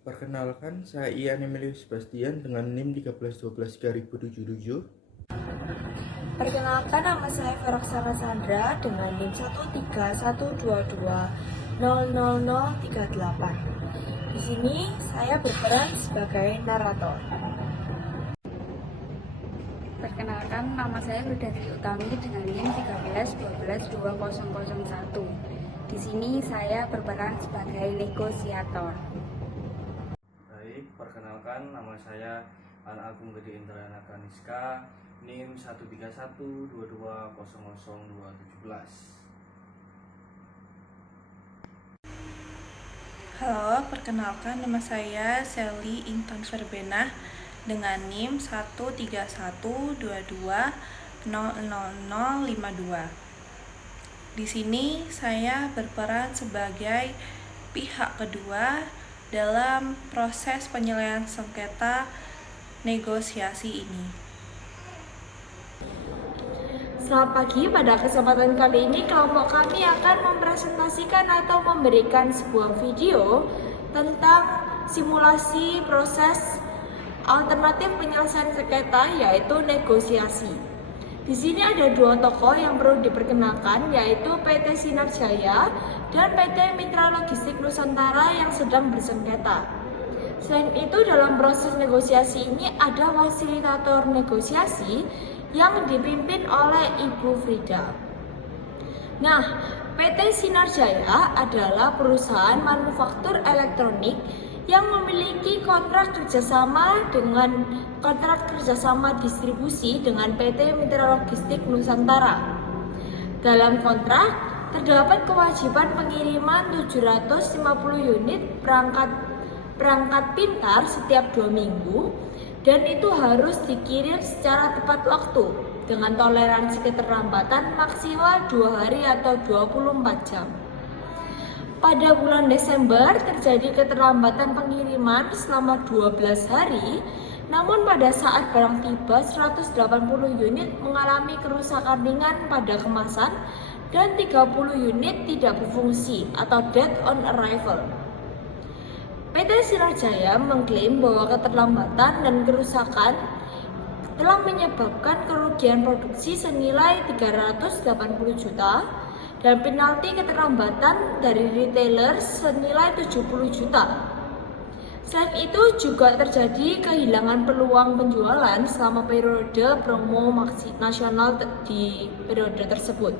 Perkenalkan, saya Ian Emilius Sebastian dengan NIM 1312-3077. Perkenalkan, nama saya Feroksana Sandra dengan NIM 13122000038. Di sini saya berperan sebagai narator. Perkenalkan, nama saya Rudati Utami dengan NIM 13 12 2001. Di sini saya berperan sebagai negosiator. Baik, perkenalkan nama saya An Agung Gede Indrayana Kaniska, NIM 13122000217. Halo, perkenalkan nama saya Sally Intan Verbenah dengan NIM 13122000052. Di sini saya berperan sebagai pihak kedua dalam proses penyelesaian sengketa negosiasi ini. Selamat pagi, pada kesempatan kali ini kelompok kami akan mempresentasikan atau memberikan sebuah video tentang simulasi proses alternatif penyelesaian sengketa, yaitu negosiasi. Di sini ada dua tokoh yang perlu diperkenalkan, yaitu PT Sinar Jaya dan PT Mitra Logistik Nusantara yang sedang bersengketa. Selain itu, dalam proses negosiasi ini ada fasilitator negosiasi yang dipimpin oleh Ibu Frida. Nah, PT Sinar Jaya adalah perusahaan manufaktur elektronik yang memiliki kontrak kerjasama distribusi dengan PT Mitra Logistik Nusantara. Dalam kontrak terdapat kewajiban pengiriman 750 unit perangkat pintar setiap 2 minggu, dan itu harus dikirim secara tepat waktu dengan toleransi keterlambatan maksimal 2 hari atau 24 jam. Pada bulan Desember terjadi keterlambatan pengiriman selama 12 hari, namun pada saat barang tiba 180 unit mengalami kerusakan ringan pada kemasan dan 30 unit tidak berfungsi atau dead on arrival. PT Sinar Jaya mengklaim bahwa keterlambatan dan kerusakan telah menyebabkan kerugian produksi senilai 380 juta dan penalti keterlambatan dari retailer senilai 70 juta. Selain itu juga terjadi kehilangan peluang penjualan selama periode promo nasional di periode tersebut.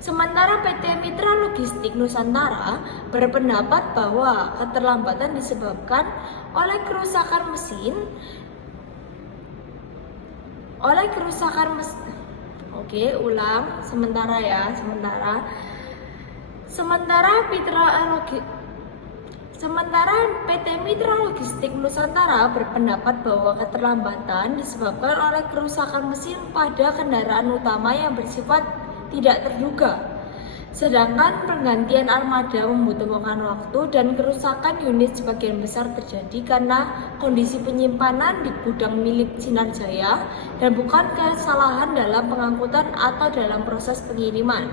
Sementara PT Mitra Logistik Nusantara berpendapat bahwa keterlambatan disebabkan oleh kerusakan mesin. Sementara PT Mitra Logistik Nusantara berpendapat bahwa keterlambatan disebabkan oleh kerusakan mesin pada kendaraan utama yang bersifat tidak terduga. Sedangkan pergantian armada membutuhkan waktu dan kerusakan unit sebagian besar terjadi karena kondisi penyimpanan di gudang milik Sinar Jaya dan bukan kesalahan dalam pengangkutan atau dalam proses pengiriman.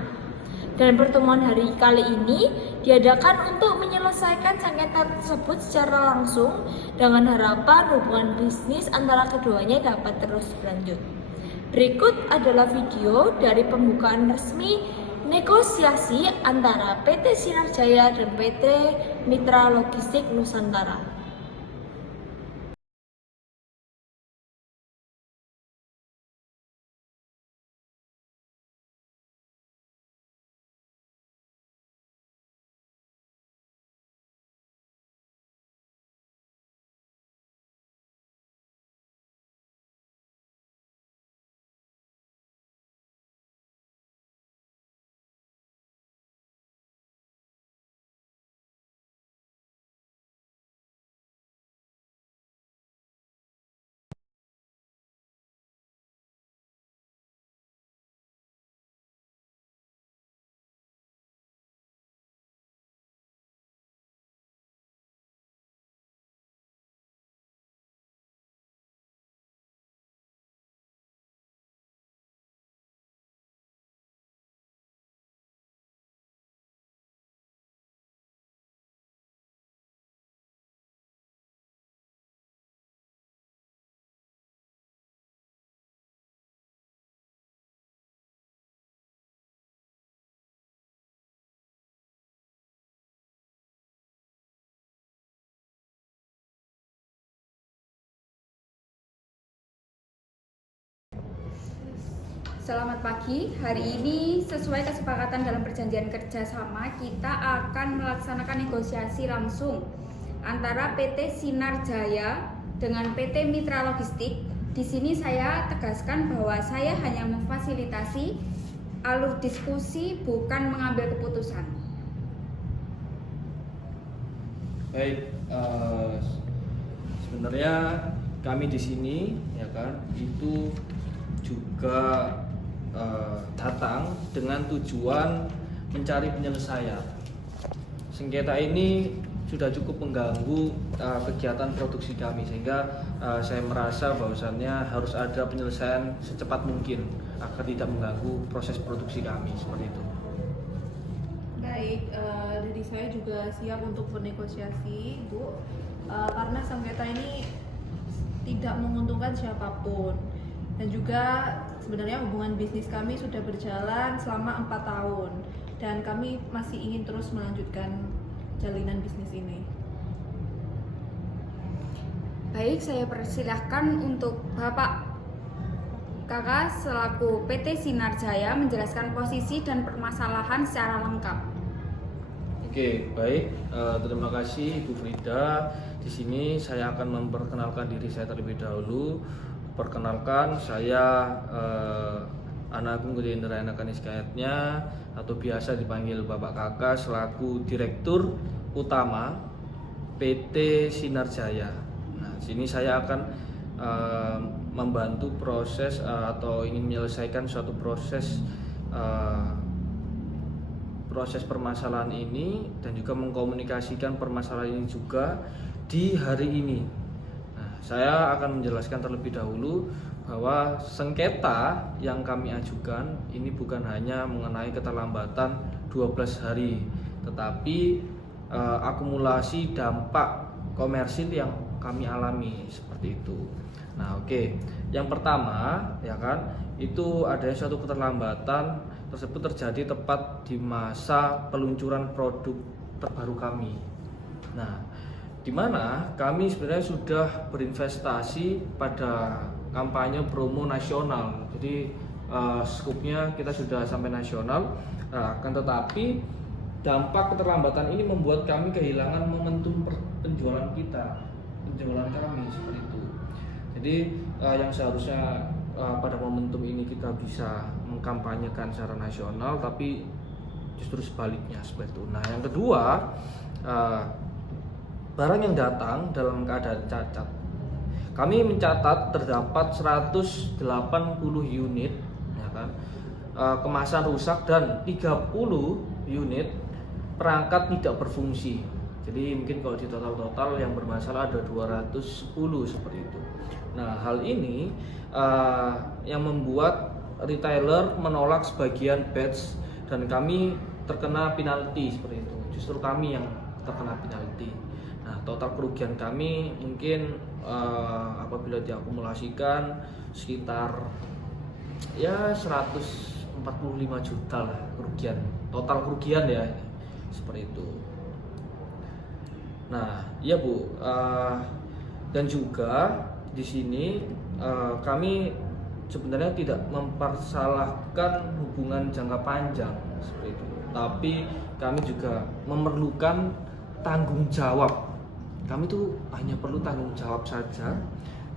Dan pertemuan hari kali ini diadakan untuk menyelesaikan sengketa tersebut secara langsung dengan harapan hubungan bisnis antara keduanya dapat terus berlanjut. Berikut adalah video dari pembukaan resmi negosiasi antara PT Sinar Jaya dan PT Mitra Logistik Nusantara. Selamat pagi. Hari ini sesuai kesepakatan dalam perjanjian kerjasama, kita akan melaksanakan negosiasi langsung antara PT Sinar Jaya dengan PT Mitra Logistik. Di sini saya tegaskan bahwa saya hanya memfasilitasi alur diskusi, bukan mengambil keputusan. Baik, sebenarnya kami di sini ya kan itu juga datang dengan tujuan mencari penyelesaian. Sengketa ini sudah cukup mengganggu kegiatan produksi kami, sehingga saya merasa bahwasannya harus ada penyelesaian secepat mungkin agar tidak mengganggu proses produksi kami seperti itu. Baik, dari saya juga siap untuk bernegosiasi, Bu, karena sengketa ini tidak menguntungkan siapapun. Dan juga sebenarnya hubungan bisnis kami sudah berjalan selama 4 tahun dan kami masih ingin terus melanjutkan jalinan bisnis ini. Baik, saya persilahkan untuk Bapak Kakak selaku PT Sinar Jaya menjelaskan posisi dan permasalahan secara lengkap. Oke, baik. Terima kasih Ibu Frida. Di sini saya akan memperkenalkan diri saya terlebih dahulu. Perkenalkan, saya Anak Agung Gede Indrayana Kaniskayatnya atau biasa dipanggil Bapak Kakak selaku Direktur Utama PT Sinar Jaya. Nah, di sini saya akan membantu proses atau ingin menyelesaikan suatu proses permasalahan ini dan juga mengkomunikasikan permasalahan ini juga di hari ini. Saya akan menjelaskan terlebih dahulu bahwa sengketa yang kami ajukan ini bukan hanya mengenai keterlambatan 12 hari, tetapi akumulasi dampak komersil yang kami alami seperti itu. Nah, oke. Yang pertama, ya kan, itu ada suatu keterlambatan tersebut terjadi tepat di masa peluncuran produk terbaru kami. Nah, di mana kami sebenarnya sudah berinvestasi pada kampanye promo nasional. Jadi skupnya kita sudah sampai nasional. Akan tetapi dampak keterlambatan ini membuat kami kehilangan momentum penjualan kami seperti itu. Jadi yang seharusnya pada momentum ini kita bisa mengkampanyekan secara nasional, tapi justru sebaliknya seperti itu. Nah, yang kedua, barang yang datang dalam keadaan cacat. Kami mencatat terdapat 180 unit ya kan, kemasan rusak dan 30 unit perangkat tidak berfungsi. Jadi mungkin kalau di total yang bermasalah ada 210 seperti itu. Nah, hal ini yang membuat retailer menolak sebagian batch dan kami terkena penalti seperti itu. Justru kami yang terkena penalti. Nah, total kerugian kami mungkin apabila diakumulasikan sekitar ya 145 juta lah kerugian, total kerugian ya seperti itu. Nah, iya Bu, dan juga di sini kami sebenarnya tidak mempersalahkan hubungan jangka panjang seperti itu, tapi kami juga memerlukan tanggung jawab. Kami tuh hanya perlu tanggung jawab saja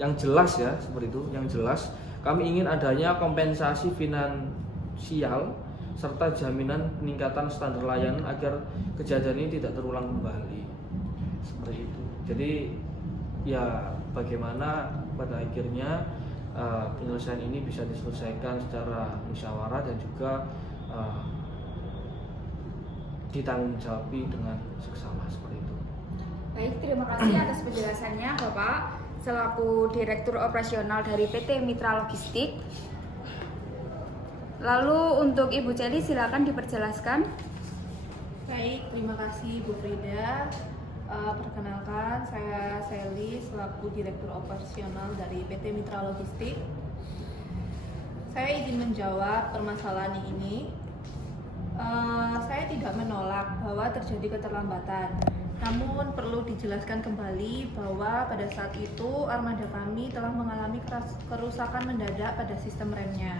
yang jelas ya seperti itu, yang jelas. Kami ingin adanya kompensasi finansial serta jaminan peningkatan standar layanan agar kejadian ini tidak terulang kembali seperti itu. Jadi ya bagaimana pada akhirnya penyelesaian ini bisa diselesaikan secara musyawarah dan juga ditanggung-jawabi dengan seksama seperti itu. Baik, terima kasih atas penjelasannya Bapak selaku Direktur Operasional dari PT Mitra Logistik. Lalu untuk Ibu Celi silakan diperjelaskan. Baik, terima kasih Bu Frida. Perkenalkan, saya Sally selaku Direktur Operasional dari PT Mitra Logistik. Saya izin menjawab permasalahan ini. Saya tidak menolak bahwa terjadi keterlambatan. Namun perlu dijelaskan kembali bahwa pada saat itu armada kami telah mengalami kerusakan mendadak pada sistem remnya.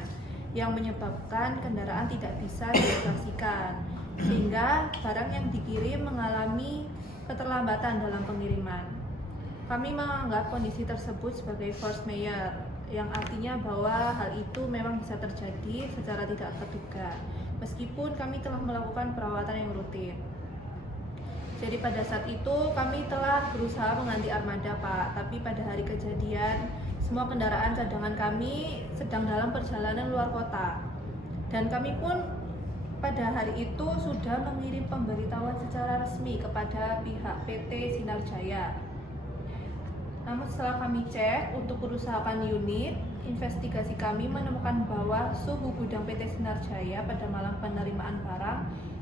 yang menyebabkan kendaraan tidak bisa dioperasikan, sehingga barang yang dikirim mengalami keterlambatan dalam pengiriman. Kami menganggap kondisi tersebut sebagai force majeure, yang artinya bahwa hal itu memang bisa terjadi secara tidak terduga, meskipun kami telah melakukan perawatan yang rutin. Jadi pada saat itu kami telah berusaha mengganti armada, Pak, tapi pada hari kejadian semua kendaraan cadangan kami sedang dalam perjalanan luar kota. Dan kami pun pada hari itu sudah mengirim pemberitahuan secara resmi kepada pihak PT Sinar Jaya. Namun setelah kami cek untuk kerusakan unit, investigasi kami menemukan bahwa suhu gudang PT Sinar Jaya pada malam penerimaan barang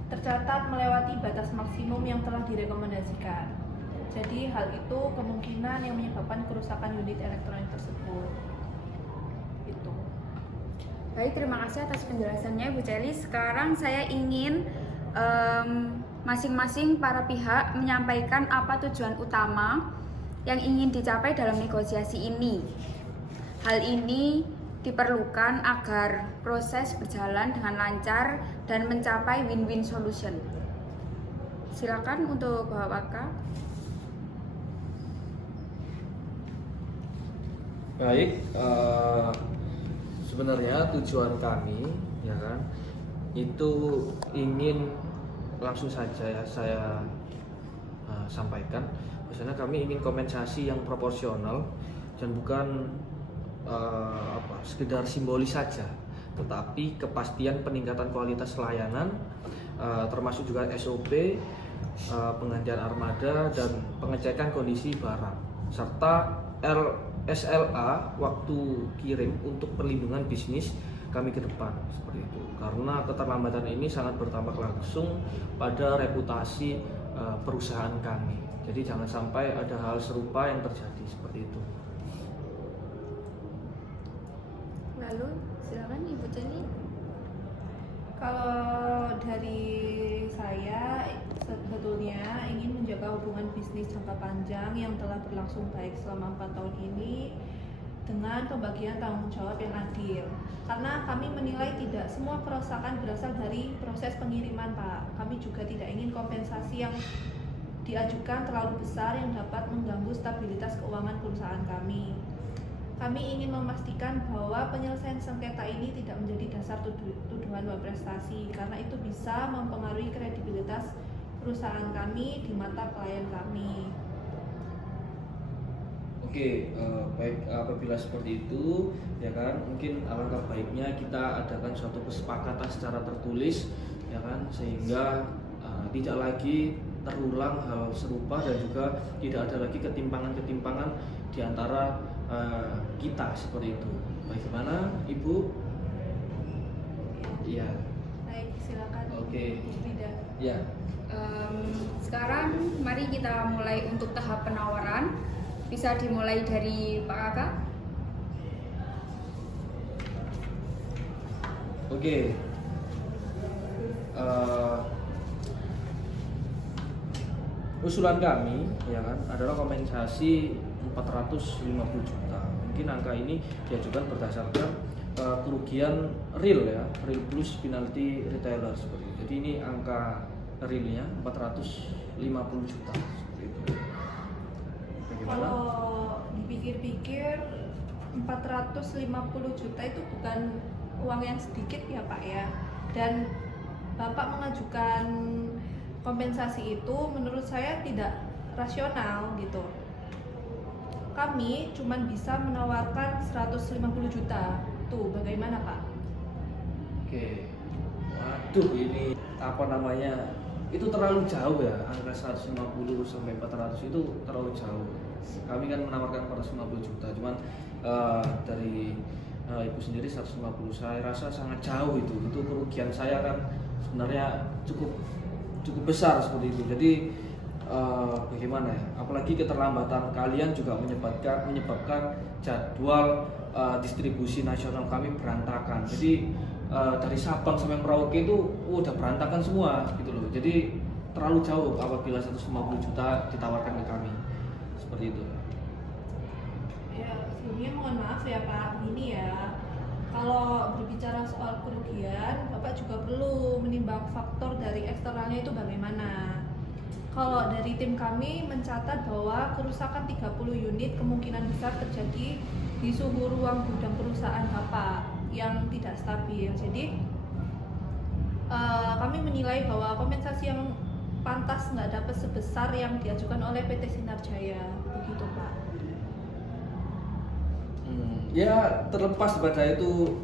tercatat melewati batas maksimum yang telah direkomendasikan. Jadi hal itu kemungkinan yang menyebabkan kerusakan unit elektronik tersebut. Itu. Baik, terima kasih atas penjelasannya Bu Celi. Sekarang saya ingin masing-masing para pihak menyampaikan apa tujuan utama yang ingin dicapai dalam negosiasi ini. Hal ini diperlukan agar proses berjalan dengan lancar dan mencapai win-win solution. Silakan untuk Bapak Waka. Baik, sebenarnya tujuan kami, ya kan, itu ingin langsung saja ya saya sampaikan. Biasanya kami ingin kompensasi yang proporsional dan bukan sekedar simbolis saja, tetapi kepastian peningkatan kualitas layanan, termasuk juga SOP, penggantian armada dan pengecekan kondisi barang, serta SLA waktu kirim untuk perlindungan bisnis kami ke depan seperti itu. Karena keterlambatan ini sangat berdampak langsung pada reputasi perusahaan kami. Jadi jangan sampai ada hal serupa yang terjadi seperti itu. Lalu silakan Ibu Celi. Kalau dari saya sebetulnya ingin menjaga hubungan bisnis jangka panjang yang telah berlangsung baik selama 4 tahun ini dengan pembagian tanggung jawab yang adil. Karena kami menilai tidak semua kerusakan berasal dari proses pengiriman, Pak. Kami juga tidak ingin kompensasi yang diajukan terlalu besar yang dapat mengganggu stabilitas keuangan perusahaan kami. Kami ingin memastikan bahwa penyelesaian sengketa ini tidak menjadi dasar tuduhan berprestasi, karena itu bisa mempengaruhi kredibilitas perusahaan kami di mata klien kami. Oke, baik, apabila seperti itu, ya kan, mungkin alangkah baiknya kita adakan suatu kesepakatan secara tertulis, ya kan, sehingga tidak lagi terulang hal serupa dan juga tidak ada lagi ketimpangan-ketimpangan di antara kita seperti itu. Bagaimana, Ibu? Iya. Baik, silakan. Oke. Bu Frida. Ya. Sekarang mari kita mulai untuk tahap penawaran. Bisa dimulai dari Pak Kakak. Oke. Usulan kami, ya kan, adalah kompensasi 450 juta. Mungkin angka ini diajukan berdasarkan kerugian real, ya, real plus penalti retailer seperti itu. Jadi ini angka realnya 450 juta seperti itu. Bagaimana? Kalau dipikir-pikir 450 juta itu bukan uang yang sedikit ya Pak ya. Dan Bapak mengajukan kompensasi itu menurut saya tidak rasional gitu. Kami cuma bisa menawarkan 150 juta. Tuh, bagaimana Pak? Oke. Waduh, ini apa namanya? Itu terlalu jauh ya, angka 150 sampai 400 itu terlalu jauh. Kami kan menawarkan 450 juta, cuman dari Ibu sendiri 150, saya rasa sangat jauh itu kerugian saya kan sebenarnya cukup besar seperti itu. Jadi bagaimana ya? Apalagi keterlambatan kalian juga menyebabkan jadwal distribusi nasional kami berantakan. Jadi dari Sabang sampai Merauke itu udah berantakan semua gitu loh. Jadi terlalu jauh apabila 150 juta ditawarkan ke kami seperti itu. Ya, sebelumnya mohon maaf ya Pak, ini ya Kalau berbicara soal kerugian, Bapak juga perlu menimbang faktor dari eksternalnya itu bagaimana. Kalau dari tim kami mencatat bahwa kerusakan 30 unit kemungkinan besar terjadi di suhu ruang gudang perusahaan Bapak yang tidak stabil. Jadi kami menilai bahwa kompensasi yang pantas nggak dapat sebesar yang diajukan oleh PT Sinar Jaya. Begitu Pak. Ya terlepas pada itu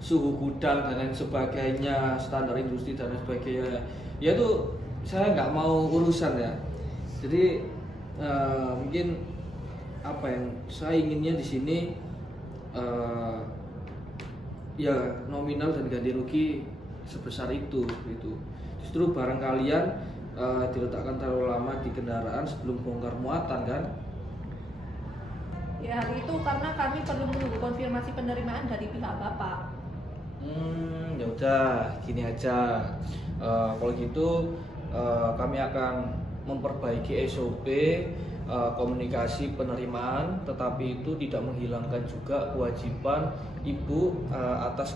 suhu gudang dan lain sebagainya, standar industri dan lain sebagainya, ya itu saya nggak mau urusan ya. Jadi mungkin apa yang saya inginnya di sini ya nominal dan ganti rugi sebesar itu gitu. Justru barang kalian diletakkan terlalu lama di kendaraan sebelum bongkar muatan kan. Ya hari itu karena kami perlu menunggu konfirmasi penerimaan dari pihak Bapak. Ya udah gini aja. Kalau gitu kami akan memperbaiki SOP komunikasi penerimaan, tetapi itu tidak menghilangkan juga kewajiban ibu atas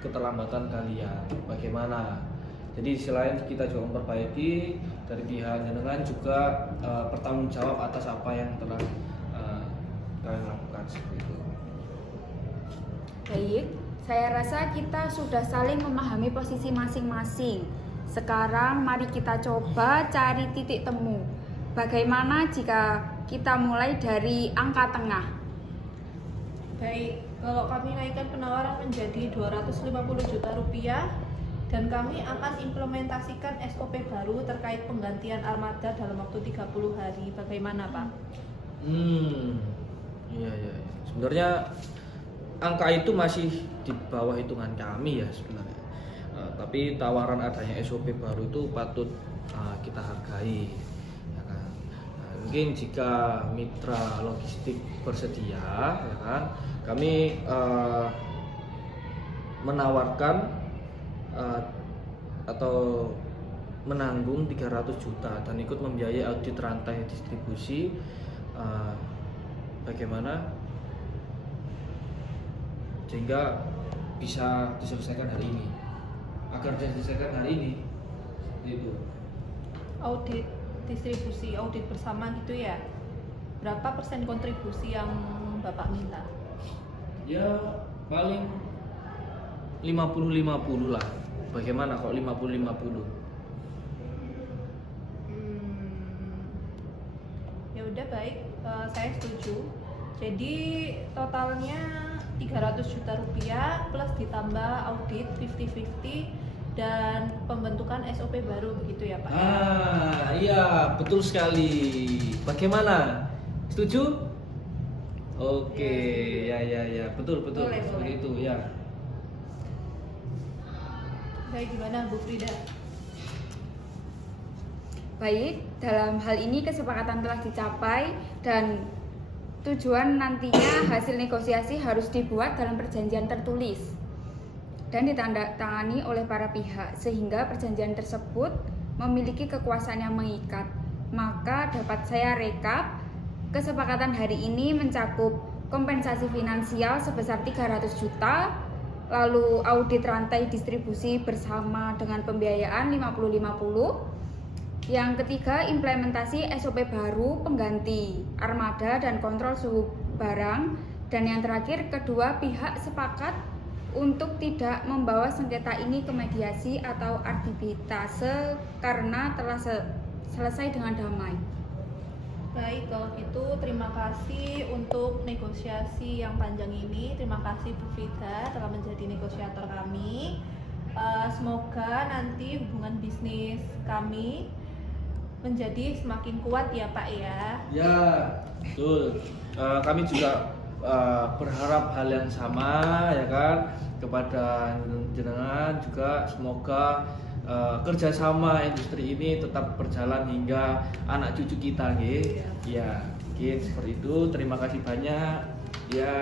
keterlambatan kalian. Bagaimana? Jadi selain kita juga memperbaiki dari pihak jenengan juga bertanggung jawab atas apa yang telah kalian lakukan seperti itu. Baik, saya rasa kita sudah saling memahami posisi masing-masing. Sekarang mari kita coba cari titik temu. Bagaimana jika kita mulai dari angka tengah? Baik, kalau kami naikkan penawaran menjadi 250 juta rupiah dan kami akan implementasikan SOP baru terkait penggantian armada dalam waktu 30 hari. Bagaimana Pak? Iya. Sebenarnya angka itu masih di bawah hitungan kami ya sebenarnya. Tapi tawaran adanya SOP baru itu patut kita hargai. Ya kan? Mungkin jika mitra logistik bersedia, ya kan, kami menawarkan atau menanggung 300 juta dan ikut membiayai audit rantai distribusi. Bagaimana sehingga bisa diselesaikan hari ini, agar diselesaikan hari ini itu Audit distribusi, audit bersama gitu ya. Berapa persen kontribusi yang Bapak minta? ya paling 50-50 lah. Bagaimana kok 50-50? Ya udah baik, saya setuju. Jadi totalnya 300 juta rupiah plus ditambah audit 50-50 dan pembentukan SOP baru begitu ya Pak? Iya betul sekali. Bagaimana? Setuju? Oke, ya betul Boleh. seperti itu ya. Baik, gimana Bu Frida? Baik, dalam hal ini kesepakatan telah dicapai dan tujuan nantinya hasil negosiasi harus dibuat dalam perjanjian tertulis dan ditandatangani oleh para pihak sehingga perjanjian tersebut memiliki kekuasaan yang mengikat. Maka dapat saya rekap, kesepakatan hari ini mencakup kompensasi finansial sebesar 300 juta, lalu audit rantai distribusi bersama dengan pembiayaan 50-50. Yang ketiga, implementasi SOP baru pengganti armada dan kontrol suhu barang. Dan yang terakhir, kedua pihak sepakat untuk tidak membawa sengketa ini ke mediasi atau arbitrase karena telah selesai dengan damai. Baik, kalau gitu terima kasih untuk negosiasi yang panjang ini. Terima kasih Bu Frida telah menjadi negosiator kami. Semoga nanti hubungan bisnis kami menjadi semakin kuat ya Pak ya. Ya betul. Kami juga berharap hal yang sama ya kan kepada jenengan juga. Semoga kerjasama industri ini tetap berjalan hingga anak cucu kita, nggih. Ya, mungkin seperti itu. Terima kasih banyak. Ya.